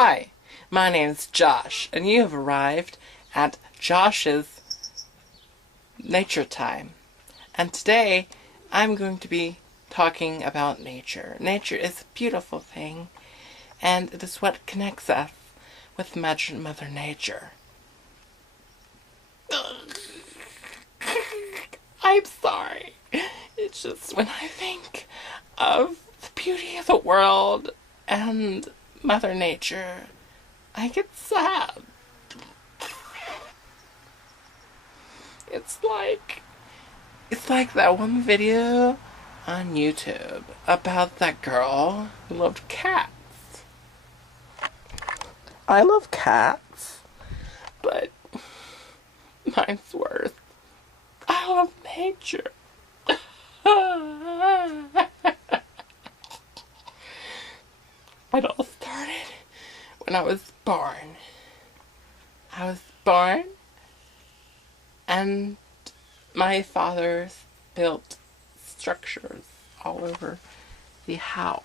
Hi, my name's Josh, and you have arrived at Josh's Nature Time. And today, I'm going to be talking about nature. Nature is a beautiful thing, and it is what connects us with Mother Nature. I'm sorry. It's just when I think of the beauty of the world and Mother Nature, I get sad. It's like that one video on YouTube about that girl who loved cats. I love cats, but mine's worse. I love nature. It all started when I was born. And my father built structures all over the house.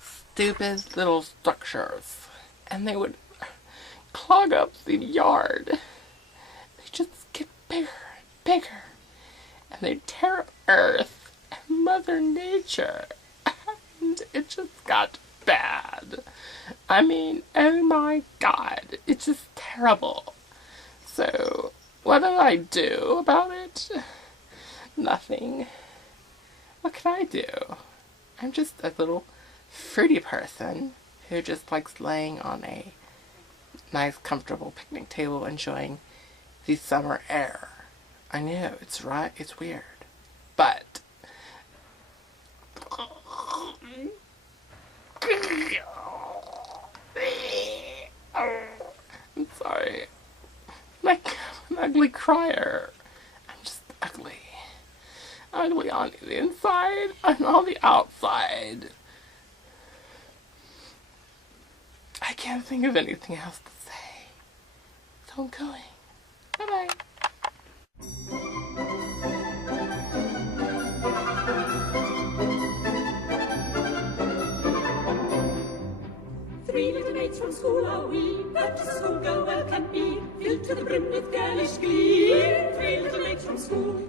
Stupid little structures. And they would clog up the yard. They just get bigger and bigger. And they tear up Earth and Mother Nature. And it just got bad. I mean, oh my God, it's just terrible. So, what do I do about it? Nothing. What can I do? I'm just a little fruity person who just likes laying on a nice, comfortable picnic table enjoying the summer air. I know, it's right, it's weird. But I'm sorry. Like, I'm an ugly crier. I'm just ugly. Ugly on the inside and on the outside. I can't think of anything else to say. So I'm going. Bye-bye. Three little maids from school are we, but a schoolgirl well can be, filled to the brim with girlish glee. Three little maids from school.